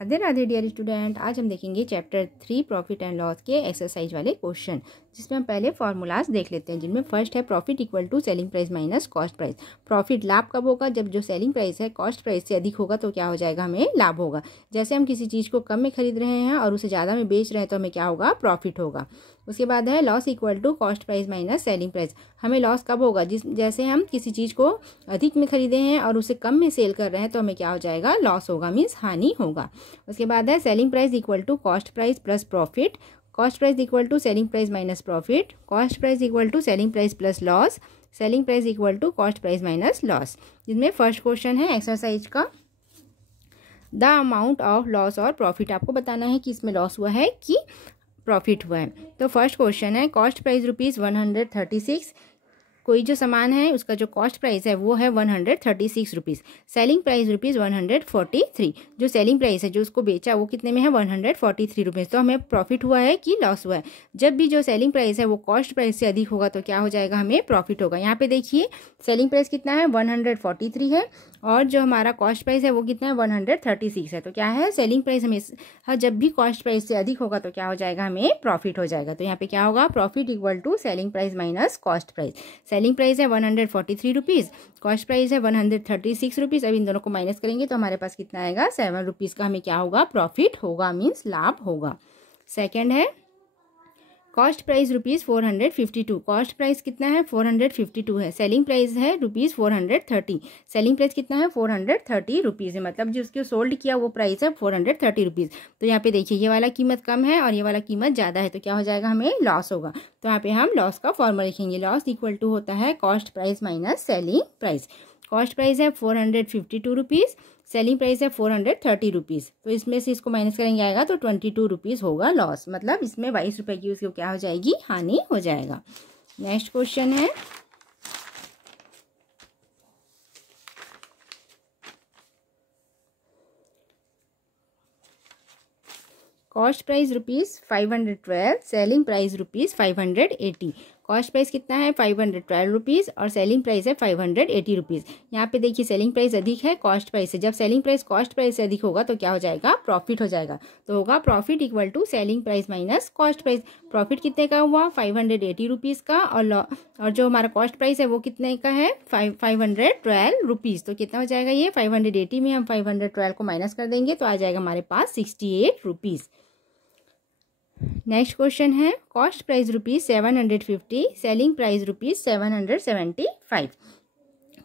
Radhe Radhe dear student, आज हम देखेंगे चैप्टर 3 प्रॉफिट एंड लॉस के एक्सरसाइज वाले क्वेश्चन, जिसमें हम पहले फार्मूलाज देख लेते हैं। जिनमें फर्स्ट है profit equal to selling price minus cost price. Profit लाभ कब होगा? जब जो सेलिंग प्राइस है कॉस्ट प्राइस से अधिक होगा तो क्या हो जाएगा? हमें लाभ होगा। जैसे हम किसी चीज़ को कम में खरीद रहे हैं और उसे ज़्यादा में बेच रहे हैं तो हमें क्या होगा? प्रॉफिट होगा। उसके बाद है loss equal to cost price minus selling price. हमें लॉस कब होगा? जैसे हम किसी चीज़ को अधिक में खरीदे हैं और उसे कम में सेल कर रहे हैं तो हमें क्या हो जाएगा? लॉस होगा, मीन्स हानि होगा। उसके बाद है selling price equal to cost price plus profit. Cost price equal to selling price minus profit. Cost price equal to selling price plus loss. Selling price equal to cost price minus loss. जिसमें first question है exercise का, the amount of loss और profit. आपको बताना है कि इसमें loss हुआ है कि प्रॉफिट हुआ है। तो फर्स्ट क्वेश्चन है कॉस्ट प्राइस ₹136। कोई जो सामान है उसका जो कॉस्ट प्राइस है वो है 136 रुपीज़। Selling price ₹143। जो सेलिंग प्राइस है, जो उसको बेचा, वो कितने में है? 143 रुपीज़। तो हमें प्रॉफिट हुआ है कि लॉस हुआ है? जब भी जो सेलिंग प्राइस है वो कॉस्ट प्राइस से अधिक होगा तो क्या हो जाएगा? हमें प्रॉफिट होगा। यहाँ पे देखिए सेलिंग प्राइस कितना है? 143 है और जो हमारा कॉस्ट प्राइस है वो कितना है? 136 है। तो क्या है? सेलिंग प्राइस हमें जब भी कॉस्ट प्राइस से अधिक होगा तो क्या हो जाएगा? हमें प्रॉफिट हो जाएगा। तो यहाँ पे क्या होगा? Profit equal to selling price minus cost price. Selling price है 143 रुपीज़, कॉस्ट प्राइस है 136 रुपीज़। अब इन दोनों को माइनस करेंगे तो हमारे पास कितना आएगा? 7 रुपीज़ का हमें क्या होगा? प्रॉफिट होगा, मीन्स लाभ होगा। सेकेंड है कॉस्ट प्राइस ₹452। कॉस्ट प्राइस कितना है? 452 है। सेलिंग प्राइस है ₹430। सेलिंग प्राइस कितना है? 430 रुपीज़ है। मतलब जो उसको सोल्ड किया वो प्राइस है 430 रुपीज़। तो यहाँ पे देखिए ये वाला कीमत कम है और ये वाला कीमत ज़्यादा है तो क्या हो जाएगा? हमें लॉस होगा। तो यहाँ पे हम लॉस का फॉर्मूला लिखेंगे। लॉस इक्वल टू होता है cost price minus selling price. Cost price है 452 रुपीज़, सेलिंग प्राइस है 430 रुपीज़। तो इसमें से इसको माइनस करेंगे आएगा तो 22 रुपीज़ होगा लॉस। मतलब इसमें 22 रुपये की उसको क्या हो जाएगी? हानि हो जाएगा। नेक्स्ट क्वेश्चन है cost price ₹512, selling price ₹580। Cost price कितना है? 512 रुपीज़ और सेलिंग प्राइस है 580 रुपीज़। यहाँ पे देखिए सेलिंग प्राइस अधिक है कॉस्ट प्राइस से। जब सेलिंग प्राइस कॉस्ट प्राइस से अधिक होगा तो क्या हो जाएगा? प्रॉफिट हो जाएगा। तो होगा profit equal to selling price minus cost price. Profit कितने का हुआ? 580 रुपीज़ का और जो हमारा कॉस्ट प्राइस है वो कितने का है? 512 रुपीज़। तो कितना हो जाएगा? ये 580 में हम 512 को माइनस कर देंगे तो आ जाएगा हमारे पास 68 रुपीज़। नेक्स्ट क्वेश्चन है cost price ₹750, selling price ₹775।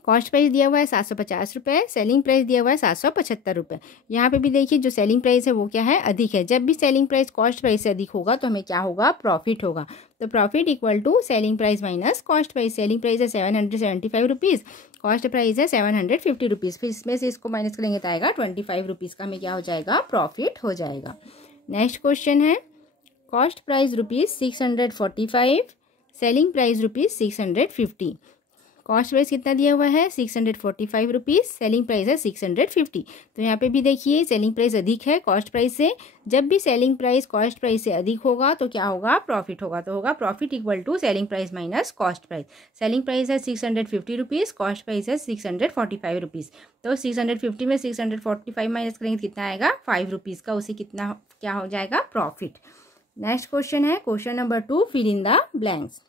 Cost price दिया हुआ है 750 रुपये, सेलिंग प्राइस दिया हुआ है 775 रुपये। यहाँ पे भी देखिए जो सेलिंग प्राइस है वो क्या है? अधिक है। जब भी सेलिंग प्राइस कॉस्ट प्राइस से अधिक होगा तो हमें क्या होगा? प्रॉफिट होगा। तो profit equal to selling price minus cost price. Selling price है 775 रुपीज़, कॉस्ट प्राइस है 750 रुपीज़। फिर इसमें से इसको माइनस करेंगे तो आएगा 25 रुपीज़ का हमें क्या हो जाएगा? प्रॉफिट हो जाएगा। नेक्स्ट क्वेश्चन है cost price ₹645, selling price ₹650। Cost price कितना दिया हुआ है? 645 रुपीज़, सेलिंग प्राइस है 650। तो यहाँ पे भी देखिए सेलिंग प्राइस अधिक है कॉस्ट प्राइस से। जब भी सेलिंग प्राइस कॉस्ट प्राइस से अधिक होगा तो क्या होगा? प्रॉफिट होगा। तो होगा profit equal to selling price minus cost price. Selling price है 650 रुपीज़, कॉस्ट प्राइस है 645 रुपीज़। तो 650 में 645 माइनस करेंगे तो कितना आएगा? 5 रुपीज़ का। उसे कितना क्या हो जाएगा? प्रॉफिट। नेक्स्ट क्वेश्चन है question number 2, fill in the blanks.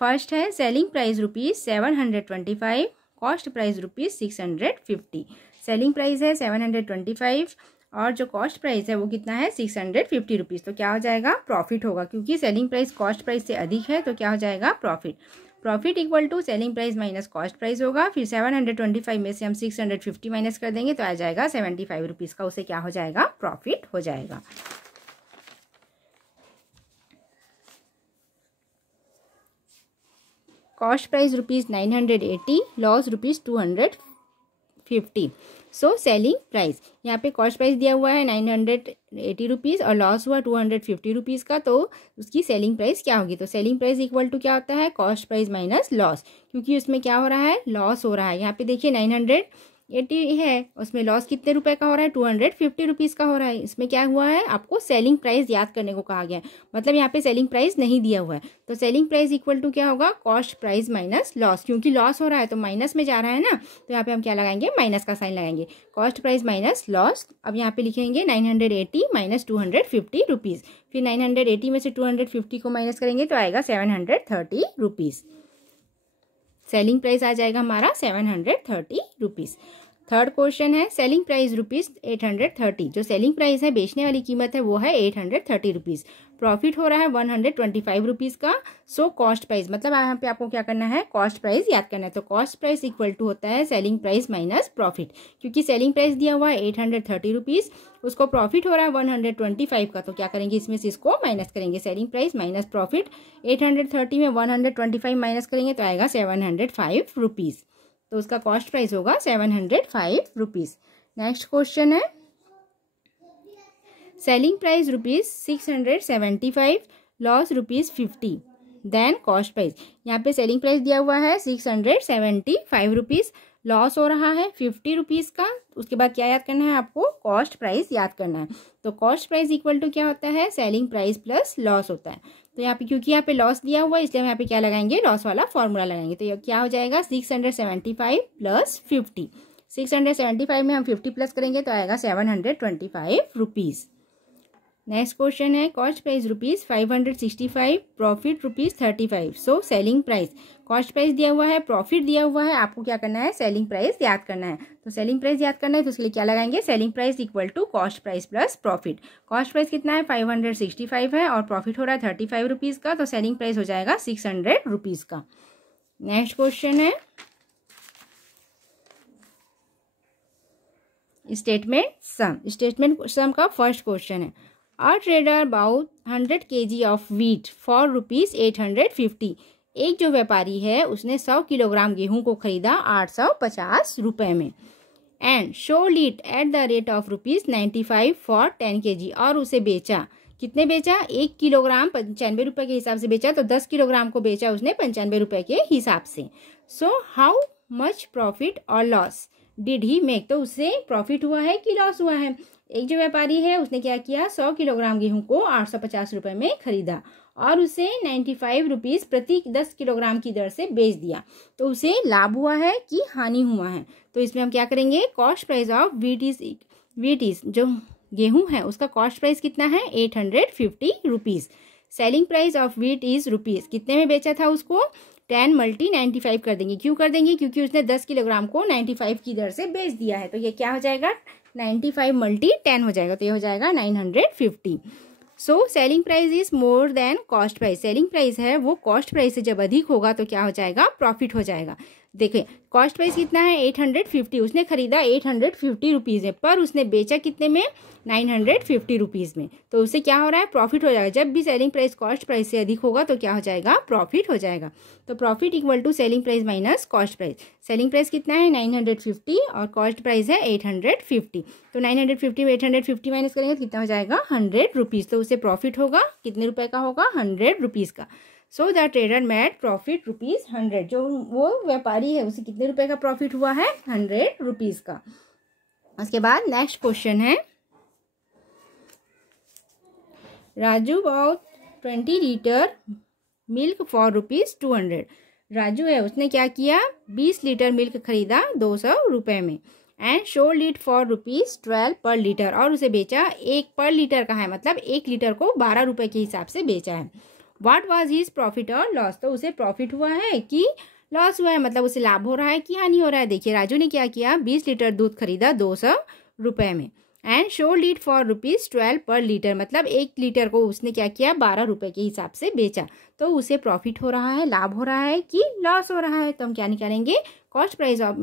First है selling price ₹725, cost price ₹650। Selling price है 725 और जो कॉस्ट प्राइस है वो कितना है? 650 रुपीज़। तो क्या हो जाएगा? प्रॉफिट होगा, क्योंकि सेलिंग प्राइस कॉस्ट प्राइस से अधिक है तो क्या हो जाएगा? Profit. Profit equal to selling price minus cost price होगा। फिर 725 में से हम 650 माइनस कर देंगे तो आ जाएगा 75 रुपीज़ का। उसे क्या हो जाएगा? प्रॉफिट हो जाएगा। Cost price ₹980, loss ₹250। So selling price, यहाँ पे कॉस्ट प्राइस दिया हुआ है 980 रुपीज़ और लॉस हुआ 250 रुपीज़ का। तो उसकी सेलिंग प्राइस क्या होगी? तो सेलिंग प्राइस इक्वल टू क्या होता है? कॉस्ट प्राइस माइनस लॉस, क्योंकि उसमें क्या हो रहा है? लॉस हो रहा है। यहाँ पे देखिए 80 है, उसमें लॉस कितने रुपए का हो रहा है, 250 रुपीज़ का हो रहा है। इसमें क्या हुआ है, आपको सेलिंग प्राइस याद करने को कहा गया है, मतलब यहाँ पे सेलिंग प्राइस नहीं दिया हुआ है। तो सेलिंग प्राइस इक्वल टू क्या होगा, कॉस्ट प्राइस माइनस लॉस, क्योंकि लॉस हो रहा है तो माइनस में जा रहा है ना, तो यहाँ पे हम क्या लगाएंगे, माइनस का साइन लगाएंगे, कॉस्ट प्राइस माइनस लॉस। अब यहाँ पे लिखेंगे 980 माइनस 250 रुपीज़, फिर 980 में से 250 को माइनस करेंगे तो आएगा 730 रुपीज़। सेलिंग प्राइस आ जाएगा हमारा 730 रुपीज़। थर्ड क्वेश्चन है सेलिंग प्राइस रुपीज़ 830, जो सेलिंग प्राइस है, बेचने वाली कीमत है, वो है 830 रुपीज़। प्रॉफिट हो रहा है 125 रुपीज़ का। सो कॉस्ट प्राइस, मतलब यहाँ पे आपको क्या करना है, कॉस्ट प्राइस याद करना है। तो कॉस्ट प्राइस इक्वल टू होता है सेलिंग प्राइस माइनस प्रॉफिट, क्योंकि सेलिंग प्राइस दिया हुआ है 830 रुपीज़, उसको प्रॉफिट हो रहा है 125 का, तो क्या करेंगे, इसमें से इसको माइनस करेंगे, सेलिंग प्राइस माइनस प्रॉफिट। 830 में 125 माइनस करेंगे तो आएगा 705 रुपीज़, तो उसका कॉस्ट प्राइस होगा 705 रुपीज़। नेक्स्ट क्वेश्चन है selling price rupees 675, loss rupees 50, then cost price. यहाँ पे सेलिंग प्राइस दिया हुआ है 675 रुपीज़, लॉस हो रहा है 50 रुपीज़ का। उसके बाद क्या याद करना है आपको, कॉस्ट प्राइस याद करना है। तो कॉस्ट प्राइस इक्वल टू क्या होता है, सेलिंग प्राइस प्लस लॉस होता है। तो यहाँ पे क्योंकि यहाँ पे लॉस दिया हुआ है इसलिए हम यहाँ पे क्या लगाएंगे, लॉस वाला फॉर्मूला लगाएंगे। तो ये क्या हो जाएगा, 675 प्लस 50, 675 में हम 50 प्लस करेंगे तो आएगा 725 रुपीज़। नेक्स्ट क्वेश्चन है cost price rupees 565, profit rupees 35। So selling price, cost price दिया हुआ है, प्रॉफिट दिया हुआ है, आपको क्या करना है, सेलिंग प्राइस याद करना है। तो सेलिंग प्राइस याद करना है तो उसके लिए क्या लगाएंगे, selling price equal to cost price plus profit. Cost price कितना है, 565 है, और प्रॉफिट हो रहा है 35 रुपीज़ का, तो सेलिंग प्राइस हो जाएगा 600 रुपीज़ का। नेक्स्ट क्वेश्चन है स्टेटमेंट सम का फर्स्ट क्वेश्चन है A trader bought 100 kg of wheat for rupees 850। एक जो व्यापारी है उसने 100 किलोग्राम गेहूं को खरीदा 850 रुपए में, and sold it at the rate of rupees 95 for 10 kg, और उसे बेचा, कितने बेचा, 1 किलोग्राम 95 रुपए के हिसाब से बेचा, तो 10 किलोग्राम को बेचा उसने 95 रुपए के हिसाब से। सो हाउ मच प्रॉफिट और लॉस डिड ही मेक, तो उससे प्रॉफिट हुआ है कि लॉस हुआ है। एक जो व्यापारी है उसने क्या किया, 100 किलोग्राम गेहूं को 850 रुपए में खरीदा और उसे 95 रुपीज़ प्रति 10 किलोग्राम की दर से बेच दिया, तो उसे लाभ हुआ है कि हानि हुआ है। तो इसमें हम क्या करेंगे, cost price of wheat is जो गेहूं है उसका कॉस्ट प्राइस कितना है, 850 rupees. Selling price of wheat is rupees, कितने में बेचा था उसको, 10 × 95 कर देंगे। क्यों कर देंगे, क्योंकि उसने 10 किलोग्राम को 95 की दर से बेच दिया है, तो ये क्या हो जाएगा, 95 × 10 हो जाएगा, तो ये हो जाएगा 950। So selling price is more than cost price, selling price है वो कॉस्ट प्राइस से जब अधिक होगा तो क्या हो जाएगा, प्रॉफिट हो जाएगा। देखिए कॉस्ट प्राइस कितना है, 850, उसने खरीदा 850 रुपीज़ में, पर उसने बेचा कितने में, 950 रुपीज़ में, तो उससे क्या हो रहा है, प्रॉफिट हो जाएगा। जब भी सेलिंग प्राइस कॉस्ट प्राइस से अधिक होगा तो क्या हो जाएगा, प्रॉफिट हो जाएगा। तो profit equal to selling price minus cost price. Selling price कितना है, 950, और कॉस्ट प्राइस है 850, तो 950 में 850 माइनस करेंगे तो कितना हो जाएगा, 100 रुपीज़, तो उससे प्रॉफिट होगा कितने रुपए का होगा, 100 रुपीज़ का। So the trader made profit rupees 100, जो वो व्यापारी है उसे कितने रुपए का प्रॉफिट हुआ है, 100 रुपीज़ का। उसके बाद नेक्स्ट क्वेश्चन है Raju bought 20 litre milk for rupees 200। Raju है उसने क्या किया, 20 लीटर मिल्क खरीदा 200 रुपये में, and sold it for rupees 12 पर लीटर, और उसे बेचा, एक पर लीटर का है मतलब 1 लीटर को 12 रुपये के हिसाब से बेचा है। व्हाट वाज हिज प्रॉफिट और लॉस, तो उसे प्रॉफिट हुआ है कि लॉस हुआ है, मतलब उसे लाभ हो रहा है कि हानि हो रहा है। देखिए राजू ने क्या किया, 20 लीटर दूध खरीदा 200 रुपये में, and sold it for rupees 12 पर लीटर, मतलब 1 लीटर को उसने क्या किया, 12 रुपये के हिसाब से बेचा, तो उसे प्रॉफिट हो रहा है, लाभ हो रहा है कि लॉस हो रहा है। तो हम क्या निकालेंगे, कॉस्ट प्राइस ऑफ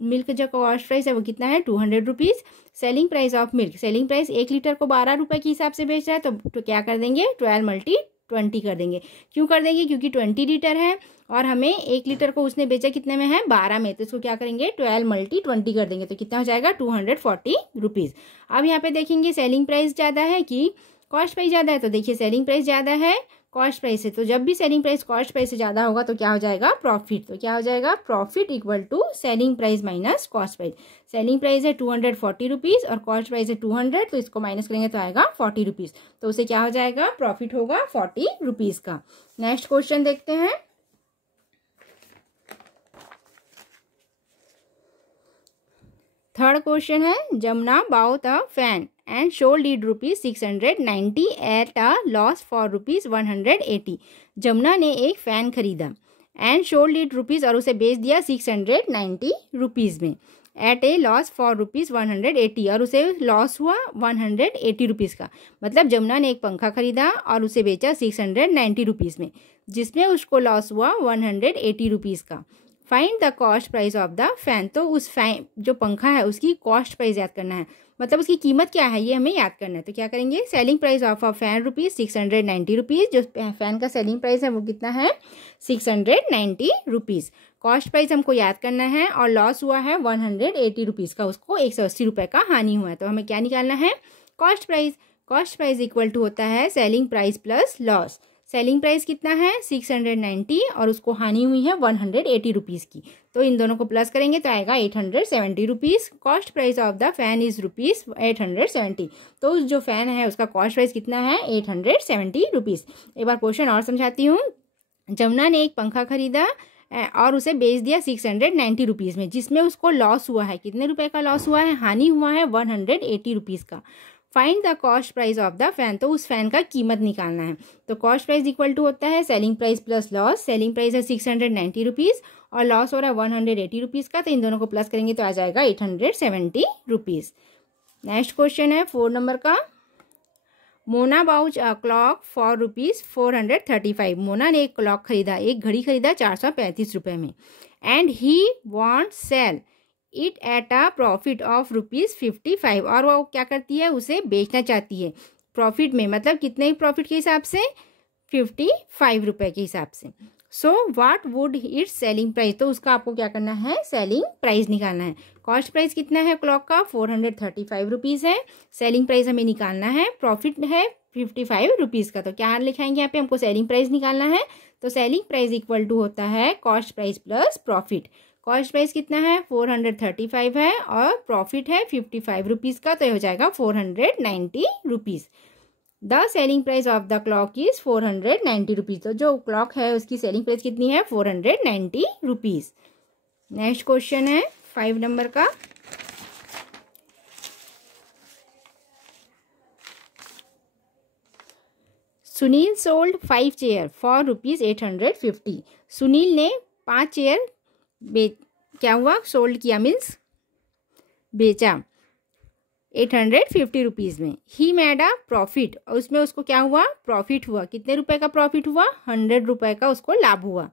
मिल्क जो कॉस्ट प्राइस है वो कितना है, 200 rupees. Selling price of milk, selling price 1 litre को 12 रुपये के हिसाब से बेच रहा है, तो क्या कर देंगे, 12 × 20 कर देंगे। क्यों कर देंगे, क्योंकि 20 लीटर है और हमें 1 लीटर को उसने बेचा कितने में है, 12 में, तो इसको क्या करेंगे, 12 × 20 कर देंगे, तो कितना हो जाएगा, 240 रुपीज़। अब यहाँ पे देखेंगे सेलिंग प्राइस ज़्यादा है कि कॉस्ट प्राइस ज़्यादा है, तो देखिए सेलिंग प्राइस ज़्यादा है कॉस्ट प्राइस है, तो जब भी सेलिंग प्राइस कॉस्ट प्राइस से ज़्यादा होगा तो क्या हो जाएगा, प्रॉफिट। तो क्या हो जाएगा, profit equal to selling price minus cost price. Selling price है 240 रुपीज़ और कॉस्ट प्राइस है 200, तो इसको माइनस करेंगे तो आएगा 40 रुपीज़। तो उसे क्या हो जाएगा, प्रॉफिट होगा 40 रुपीज़ का। नेक्स्ट क्वेश्चन देखते हैं। थर्ड क्वेश्चन है, Jamuna bought a fan and sold it ₹690 at a loss for ₹180। Jamuna ने एक फ़ैन खरीदा एंड सोल्ड इट रुपीज़ और उसे बेच दिया 690 रुपीज़ में, एट ए लॉस फॉर ₹180 और उसे लॉस हुआ 180 रुपीज़ का। मतलब जमुना ने एक पंखा खरीदा और उसे बेचा 690 रुपीज़ में, जिसमें उसको लॉस हुआ 180 रुपीज़ का। Find the cost price of the fan. तो उस फैन जो पंखा है उसकी कॉस्ट प्राइस याद करना है, मतलब उसकी कीमत क्या है ये हमें याद करना है। तो क्या करेंगे, selling price of a fan ₹690 rupees. जो फैन का सेलिंग प्राइस है वो कितना है, 690 रुपीज़। कॉस्ट प्राइस हमको याद करना है और लॉस हुआ है 180 रुपीज़ का, उसको 180 रुपये का हानि हुआ है। तो हमें क्या निकालना है, cost price. Cost price equal to होता है selling price plus loss. Selling price कितना है 690 और उसको हानि हुई है 180 रुपीज़ की, तो इन दोनों को प्लस करेंगे तो आएगा 870 rupees. Cost price of the fan is ₹870। तो जो फैन है उसका कॉस्ट प्राइस कितना है, 870 रुपीज़। एक बार क्वेश्चन और समझाती हूँ। जमुना ने एक पंखा खरीदा और उसे बेच दिया 690 रुपीज़ में, जिसमें उसको लॉस हुआ है, कितने रुपए का लॉस हुआ है, हानि हुआ है 180 रुपीज़ का। Find the cost price of the fan. तो उस फैन का कीमत निकालना है। तो कॉस्ट प्राइस इक्वल टू होता है selling price plus loss. Selling price है 690 रुपीज़ और लॉस हो रहा है 180 रुपीज़ का, तो इन दोनों को प्लस करेंगे तो आ जाएगा 870 रुपीज़। नेक्स्ट क्वेश्चन है 4 नंबर का। Mona bought a clock for ₹435। Mona ने एक क्लॉक खरीदा, एक घड़ी खरीदा 435 रुपये में, and he want sell it at a profit of ₹55। और वो क्या करती है, उसे बेचना चाहती है प्रॉफिट में, मतलब कितने प्रॉफिट के हिसाब से, 55 रुपये के हिसाब से। So what would it's selling price. तो उसका आपको क्या करना है, सेलिंग प्राइस निकालना है। कॉस्ट प्राइस कितना है क्लॉक का, 435 रुपीज़ है। सेलिंग प्राइस हमें निकालना है, प्रॉफिट है 55 रुपीज़ का। तो क्या लिखाएंगे यहाँ पे, हमको सेलिंग प्राइस निकालना है। तो सेलिंग प्राइस इक्वल टू होता है cost price plus profit. Cost price कितना है, 435 है और प्रॉफिट है 55 रुपीज़ का, तो ये हो जाएगा 490 rupees. The selling price of the clock is 490 rupees. तो जो क्लॉक है उसकी सेलिंग प्राइस कितनी है, 490 रुपीज़। नेक्स्ट क्वेश्चन है 5 नंबर का। Sunil sold 5 chair for ₹850। Sunil ने 5 चेयर क्या हुआ, सोल्ड किया मीन्स बेचा 850 रुपीज़ में। ही मेड अ प्रॉफिट, और उसमें उसको क्या हुआ, प्रॉफिट हुआ। कितने रुपए का प्रॉफिट हुआ, 100 रुपये का उसको लाभ हुआ।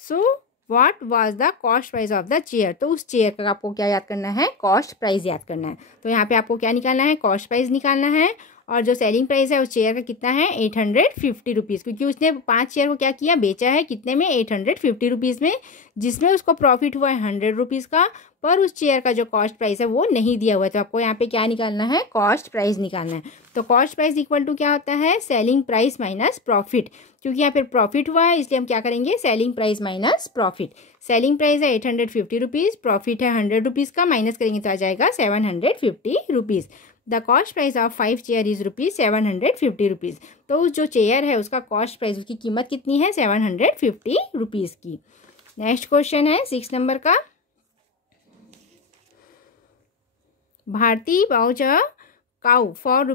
So what was the cost price of the chair. तो उस चेयर का आपको क्या याद करना है, कॉस्ट प्राइस याद करना है। तो यहाँ पे आपको क्या निकालना है, कॉस्ट प्राइस निकालना है। और जो सेलिंग प्राइस है उस चेयर का कितना है, 850 रुपीज़, क्योंकि उसने 5 चेयर को क्या किया, बेचा है कितने में, 850 रुपीज़ में, जिसमें उसको प्रॉफिट हुआ है 100 रुपीज़ का। पर उस चेयर का जो कॉस्ट प्राइस है वो नहीं दिया हुआ है, तो आपको यहाँ पे क्या निकालना है, कॉस्ट प्राइस निकालना है। तो कॉस्ट प्राइस इक्वल टू क्या होता है, सेलिंग प्राइस माइनस प्रॉफिट। क्योंकि यहाँ पे प्रॉफिट हुआ है इसलिए हम क्या करेंगे, selling price minus profit. Selling price है 850 रुपीज़, प्रॉफिट है 100 रुपीज़ का, माइनस करेंगे तो आ जाएगा 750 rupees. The cost price of 5 chair is ₹750 rupees. तो जो चेयर है उसका कॉस्ट प्राइस, उसकी कीमत कितनी है, 750 रुपीज़ की। नेक्स्ट क्वेश्चन है 6 नंबर का। Bharti bought a cow for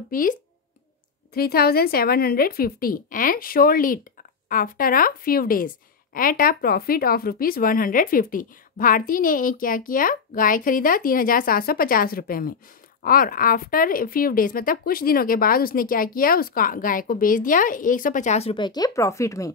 ₹3,750 and sold it after a few days at a profit of ₹150। Bharti ने एक क्या किया, गाय खरीदा 3,750 रुपये में, और आफ्टर फ्यू डेज मतलब कुछ दिनों के बाद उसने क्या किया, उसका गाय को बेच दिया 150 रुपये के प्रॉफिट में।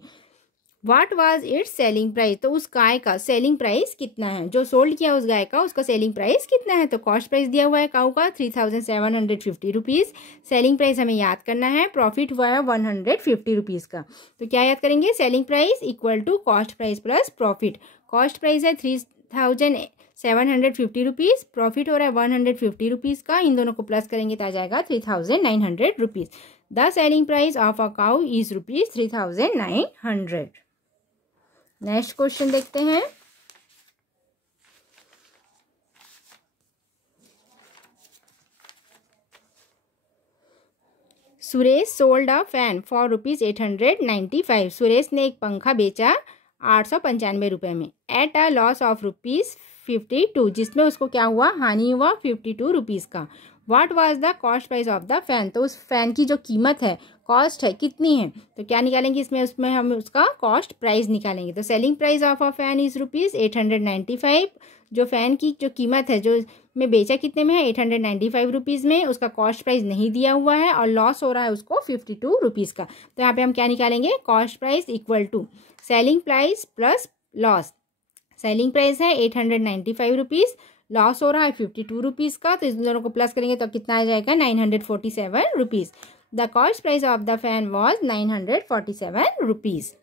What was it's selling price. तो उस गाय का सेलिंग प्राइस कितना है, जो सोल्ड किया उस गाय का उसका सेलिंग प्राइस कितना है। तो कॉस्ट प्राइस दिया हुआ है काऊ का 3,750 रुपीज़। सेलिंग प्राइस हमें याद करना है, प्रॉफिट हुआ है 150 रुपीज़ का। तो क्या याद करेंगे, selling price equal to cost price plus profit. Cost price है 3,750 रुपीज़, प्रॉफिट हो रहा है 150 रुपीज़ का, इन दोनों को प्लस करेंगे तो आ जाएगा 3,900 rupees. The selling price of a cow is ₹3,900। Next question देखते हैं। Suresh sold a fan for ₹895। Suresh ने एक पंखा बेचा 895 रुपये में एट अ लॉस ऑफ ₹52, जिसमें उसको क्या हुआ, हानि हुआ 52 रुपीज़ का। What was the cost price of the fan, तो उस फैन की जो कीमत है, कॉस्ट है, कितनी है, तो क्या निकालेंगे उसमें हम उसका कॉस्ट प्राइस निकालेंगे। तो selling price of a fan is ₹895। जो फैन की जो कीमत है, जो में बेचा कितने में है, 895 रुपीज़ में, उसका कॉस्ट प्राइस नहीं दिया हुआ है और लॉस हो रहा है उसको 52 रुपीज़ का। तो यहाँ पे हम क्या निकालेंगे, cost price equal to selling price plus loss. Selling price है 895 रुपीज़, लॉस हो रहा है 52 रुपीज़ का, तो इस दोनों को प्लस करेंगे तो कितना आ जाएगा, 947 rupees. The cost price of the fan was 947 rupees.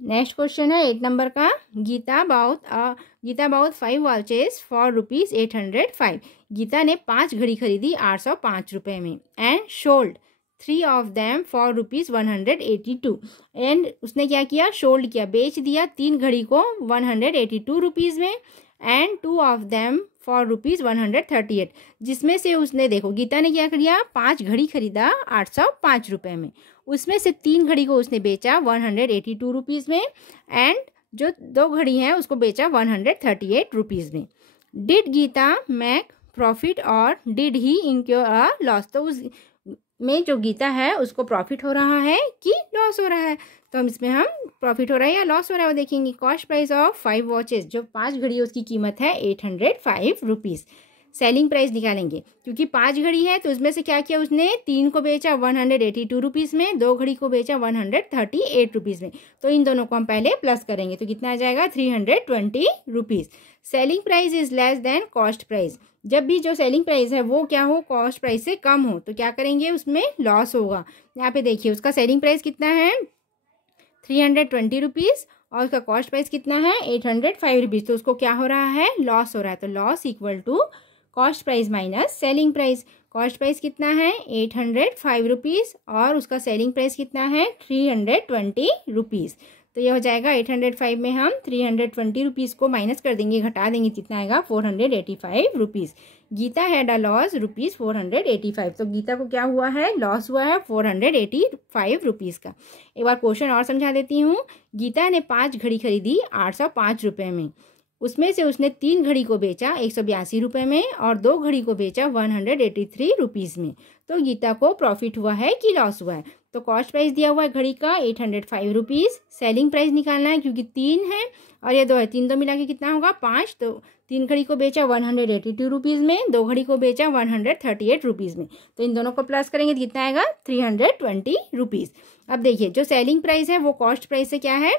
Next question है 8 नंबर का। Gita bought 5 watches for ₹805। Gita ने 5 घड़ी खरीदी 805 रुपये में and sold 3 of them for ₹182। And उसने क्या किया, शोल्ड किया, बेच दिया 3 घड़ी को 182 रुपीज़ में एंड 2 ऑफ देम फॉर ₹138, जिसमें से उसने, देखो गीता ने क्या किया, 5 घड़ी खरीदा 805 रुपये में, उसमें से 3 घड़ी को उसने बेचा 182 रुपीज़ में एंड जो 2 घड़ी हैं उसको बेचा 138 रुपीज़ में। डिड गीता मैक प्रॉफिट और डिड ही इंक्योर अ लॉस, तो उस में जो गीता है उसको प्रॉफिट हो रहा है कि लॉस हो रहा है, तो हम इसमें हम प्रॉफिट हो रहा है या लॉस हो रहा है वो देखेंगे। कॉस्ट प्राइस ऑफ 5 वॉचेस, जो 5 घड़ी उसकी कीमत है 805 रुपीज़। सेलिंग प्राइस निकालेंगे, क्योंकि 5 घड़ी है तो उसमें से क्या किया उसने, 3 को बेचा 182 रुपीज़ में, 2 घड़ी को बेचा 138 रुपीज़ में, तो इन दोनों को हम पहले प्लस करेंगे तो कितना आ जाएगा, 320 rupees. Selling price is less than cost price, जब भी जो सेलिंग प्राइस है वो क्या हो, कॉस्ट प्राइस से कम हो, तो क्या करेंगे, उसमें लॉस होगा। यहाँ पे देखिए उसका सेलिंग प्राइस कितना है, 320 रुपीज़ और उसका कॉस्ट प्राइस कितना है, 805 रुपीज़, तो उसको क्या हो रहा है, लॉस हो रहा है। तो loss equal to cost price minus selling price. Cost price कितना है, 805 रुपीज़ और उसका सेलिंग प्राइस कितना है, 320 रुपीज़। तो ये हो जाएगा 805 में हम 320 रुपीज़ को माइनस कर देंगे, घटा देंगे, कितना आएगा, 485 rupees. Gita had a loss ₹485, तो गीता को क्या हुआ है, लॉस हुआ है 485 रुपीज़ का। एक बार क्वेश्चन और समझा देती हूँ। गीता ने 5 घड़ी खरीदी 805 रुपये में, उसमें से उसने 3 घड़ी को बेचा 182 रुपये में और 2 घड़ी को बेचा 183 रुपीज़ में, तो गीता को प्रॉफिट हुआ है कि लॉस हुआ है। तो कॉस्ट प्राइस दिया हुआ है घड़ी का 805 रुपीज़, सेलिंग प्राइस निकालना है क्योंकि 3 है और ये 2 है, 3 2 मिला के कितना होगा, 5, तो 3 घड़ी को बेचा 182 रुपीज़ में, 2 घड़ी को बेचा 138 रुपीज़ में, तो इन दोनों को प्लस करेंगे तो कितना आएगा, 320 रुपीज़। अब देखिए जो सेलिंग प्राइस है वो कॉस्ट प्राइस से क्या है,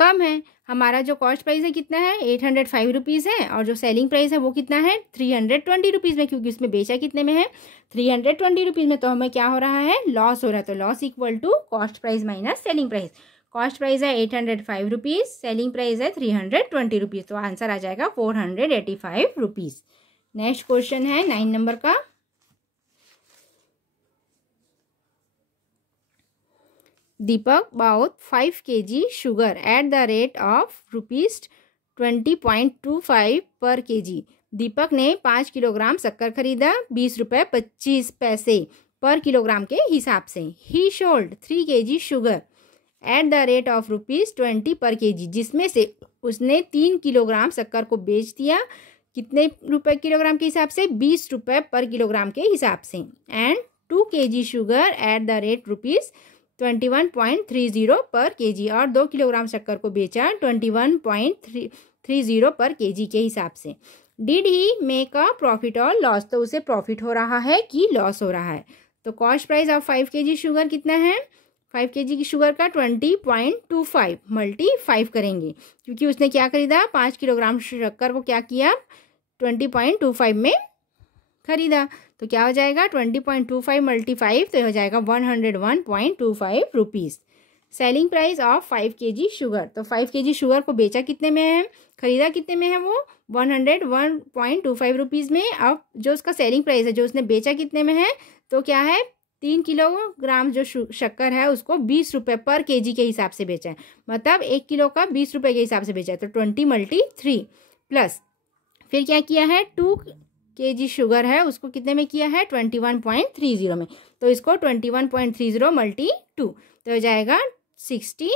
कम है। हमारा जो कॉस्ट प्राइस है कितना है, 805 रुपीज़ है और जो सेलिंग प्राइस है वो कितना है, 320 रुपीज़ में, क्योंकि उसमें बेचा कितने में है, 320 रुपीज़ में, तो हमें क्या हो रहा है, लॉस हो रहा है। तो loss equal to cost price minus selling price. Cost price है 805 रुपीज़, सेलिंग प्राइस है 320 रुपीज़, तो आंसर आ जाएगा 485 रुपीज़। नेक्स्ट क्वेश्चन है 9 नंबर का। दीपक bought 5 kg sugar at the rate of ₹20.25 पर kg। दीपक ने 5 किलोग्राम शक्कर खरीदा 20 रुपये 25 पैसे पर किलोग्राम के हिसाब से। ही sold 3 kg sugar at the rate of ₹20 पर kg, जिसमें से उसने 3 किलोग्राम शक्कर को बेच दिया कितने रुपए किलोग्राम के हिसाब से, 20 रुपये पर किलोग्राम के हिसाब से। And 2 kg sugar at the rate ₹21.30 पर kg, और 2 किलोग्राम शक्कर को बेचा 21.30 पर kg के हिसाब से। Did he make a profit और लॉस, तो उसे प्रॉफिट हो रहा है कि लॉस हो रहा है। तो cost price of 5 kg sugar कितना है, 5 kg की शुगर का 20.25 मल्टी 5 करेंगे, क्योंकि उसने क्या खरीदा, 5 किलोग्राम शक्कर को क्या किया, 20.25 में खरीदा, तो क्या हो जाएगा 20.25 मल्टी 5, तो हो जाएगा 101.25 rupees. Selling price of 5 kg sugar. तो 5 kg शुगर को बेचा कितने में है, खरीदा कितने में है, वो 101.25 रुपीज़ में। अब जो उसका सेलिंग प्राइस है, जो उसने बेचा कितने में है, तो क्या है 3 किलोग्राम जो शक्कर है उसको 20 रुपये पर केजी के हिसाब से बेचा है, मतलब 1 किलो का 20 रुपये के हिसाब से बेचा है। तो 20 × 3 प्लस फिर क्या किया है 2 kg शुगर है उसको कितने में किया है 21.30 में। तो इसको 21.30 × 2 तो हो जाएगा 60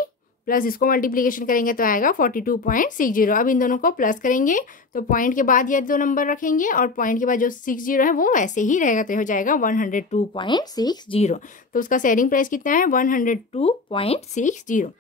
प्लस इसको मल्टीप्लिकेशन करेंगे तो आएगा 42.60। अब इन दोनों को प्लस करेंगे तो पॉइंट के बाद ये दो नंबर रखेंगे और पॉइंट के बाद जो 60 है वो वैसे ही रहेगा, तो हो जाएगा 102.60। तो उसका सेलिंग प्राइस कितना है 102.60।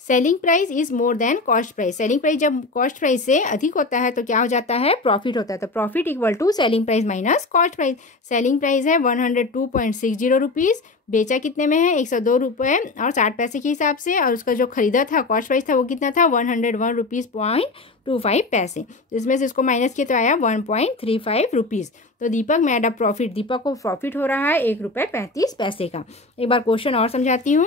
Selling price is more than cost price. Selling price जब कॉस्ट प्राइस से अधिक होता है तो क्या हो जाता है, प्रॉफिट होता है। तो profit equal to selling price minus cost price. Selling price है 102.60 रुपीज़, बेचा कितने में है 102 रुपये और 60 पैसे के हिसाब से, और उसका जो खरीदा था कॉस्ट प्राइस था वो कितना था 101 रुपीज़ 0.25 पैसे। इसमें से इसको माइनस किया तो आया 1.35 रुपीज़। तो दीपक मेड अ प्रॉफिट, दीपक को प्रॉफिट हो रहा है 1 रुपये 35 पैसे का। एक बार क्वेश्चन और समझाती हूँ।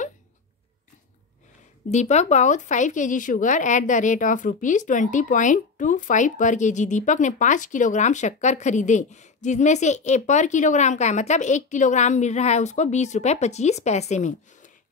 Deepak bought 5 kg sugar at the rate of ₹20.25 per KG. दीपक ने 5 किलोग्राम शक्कर खरीदे जिसमें से पर किलोग्राम का है, मतलब 1 किलोग्राम मिल रहा है उसको 20 रुपये 25 पैसे में।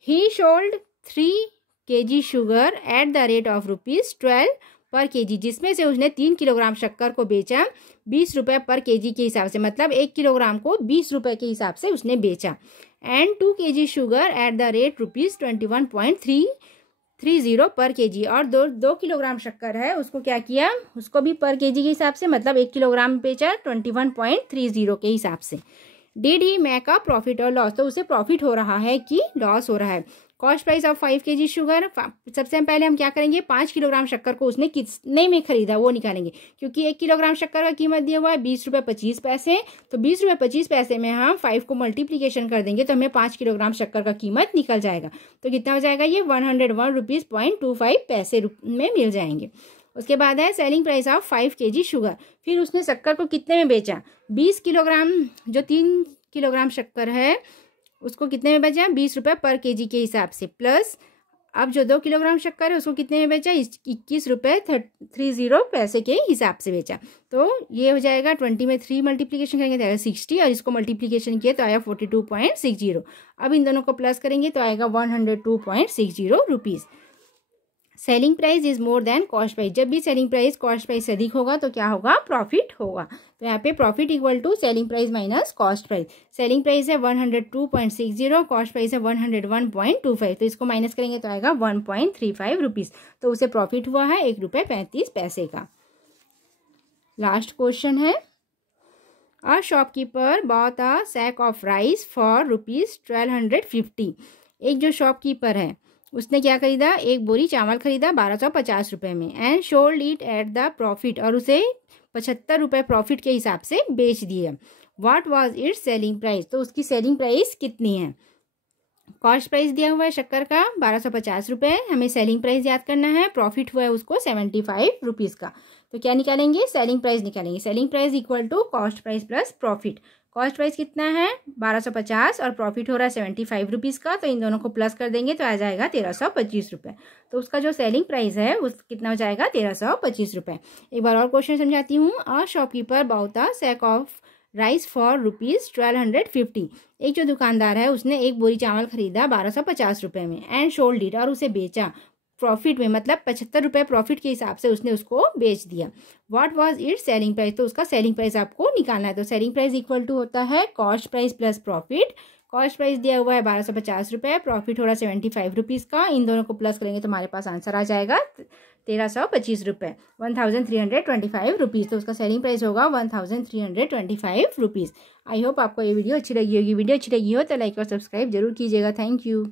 ही sold 3 kg sugar at the rate of ₹12 पर केजी, जिसमें से उसने 3 किलोग्राम शक्कर को बेचा 20 रुपये पर केजी के हिसाब से, मतलब 1 किलोग्राम को 20 रुपये के हिसाब से उसने बेचा। And 2 kg sugar at the rate ₹21.30 पर केजी, और दो किलोग्राम शक्कर है उसको क्या किया, उसको भी पर केजी के हिसाब से, मतलब 1 किलोग्राम बेचा 21.30 के हिसाब से। Did he make a profit और लॉस, तो उसे प्रॉफिट हो रहा है कि लॉस हो रहा है। Cost price of 5 kg sugar, सबसे पहले हम क्या करेंगे 5 किलोग्राम शक्कर को उसने कितने में खरीदा वो निकालेंगे, क्योंकि 1 किलोग्राम शक्कर का कीमत दिया हुआ है 20 रुपये 25 पैसे। तो 20 रुपये 25 पैसे में हम 5 को मल्टीप्लीकेशन कर देंगे तो हमें 5 किलोग्राम शक्कर का कीमत निकल जाएगा। तो कितना हो जाएगा ये 101 रुपीज़ 0.25 पैसे में मिल जाएंगे। उसके बाद है selling price of 5 kg sugar. फिर उसने शक्कर को कितने में बेचा 20 किलोग्राम, जो 3 किलोग्राम शक्कर है उसको कितने में बेचा 20 रुपये पर केजी के हिसाब से, प्लस अब जो 2 किलोग्राम शक्कर है उसको कितने में बेचा 21 रुपये 30 पैसे के हिसाब से बेचा। तो ये हो जाएगा 20 में 3 मल्टीप्लीकेशन करेंगे तो आएगा 60 और इसको मल्टीप्लीकेशन किया तो आया 42.60। अब इन दोनों को प्लस करेंगे तो आएगा 102.60 rupees. Selling price is more than cost price. जब भी सेलिंग प्राइस कॉस्ट प्राइस से अधिक होगा तो क्या होगा प्रॉफिट होगा। तो यहाँ पे profit equal to selling price minus cost price. Selling price है 102.60, कॉस्ट प्राइस है 101.25, तो इसको माइनस करेंगे तो आएगा 1.35 रुपीज़। तो उसे प्रॉफिट हुआ है 1 रुपये 35 पैसे का। लास्ट क्वेश्चन है a shopkeeper bought a sack of rice for ₹1250। एक जो शॉपकीपर है उसने क्या खरीदा, एक बोरी चावल खरीदा 1250 रुपये में, and sold it at the profit, और उसे 75 रुपये प्रॉफिट के हिसाब से बेच दिया। What was it's selling price, तो उसकी सेलिंग प्राइस कितनी है। कॉस्ट प्राइस दिया हुआ है शक्कर का 1250 रुपये, हमें सेलिंग प्राइस याद करना है, प्रॉफिट हुआ है उसको 75 रुपीज़ का। तो क्या निकालेंगे सेलिंग प्राइस निकालेंगे। Selling price equal to cost price plus profit. Cost price कितना है 1250 और प्रॉफिट हो रहा है 75 रुपीज़ का, तो इन दोनों को प्लस कर देंगे तो आ जाएगा 1325 रुपये। तो उसका जो सेलिंग प्राइस है उस कितना हो जाएगा 1325 रुपये। एक बार और क्वेश्चन समझाती हूँ। A shopkeeper bought a sack of rice for ₹1250। एक जो दुकानदार है उसने एक बोरी चावल खरीदा 1250 रुपये में, एंड शोल्ड इट, और उसे बेचा प्रॉफिट में, मतलब 75 रुपये प्रॉफिट के हिसाब से उसने उसको बेच दिया। What was it's selling price, तो उसका सेलिंग प्राइस आपको निकालना है। तो सेलिंग प्राइस इक्वल टू होता है cost price plus profit. Cost price दिया हुआ है 1250 रुपये, प्रॉफिट हो रहा है 75 रुपीज़ का, इन दोनों को प्लस करेंगे तो हमारे पास आंसर आ जाएगा 1325 रुपये, 1325 रुपीज़। तो उसका सेलिंग प्राइस होगा 1325 रुपीज़। आई होप आपको ये वीडियो अच्छी लगी होगी। वीडियो अच्छी लगी हो तो लाइक और सब्सक्राइब जरूर कीजिएगा। Thank you.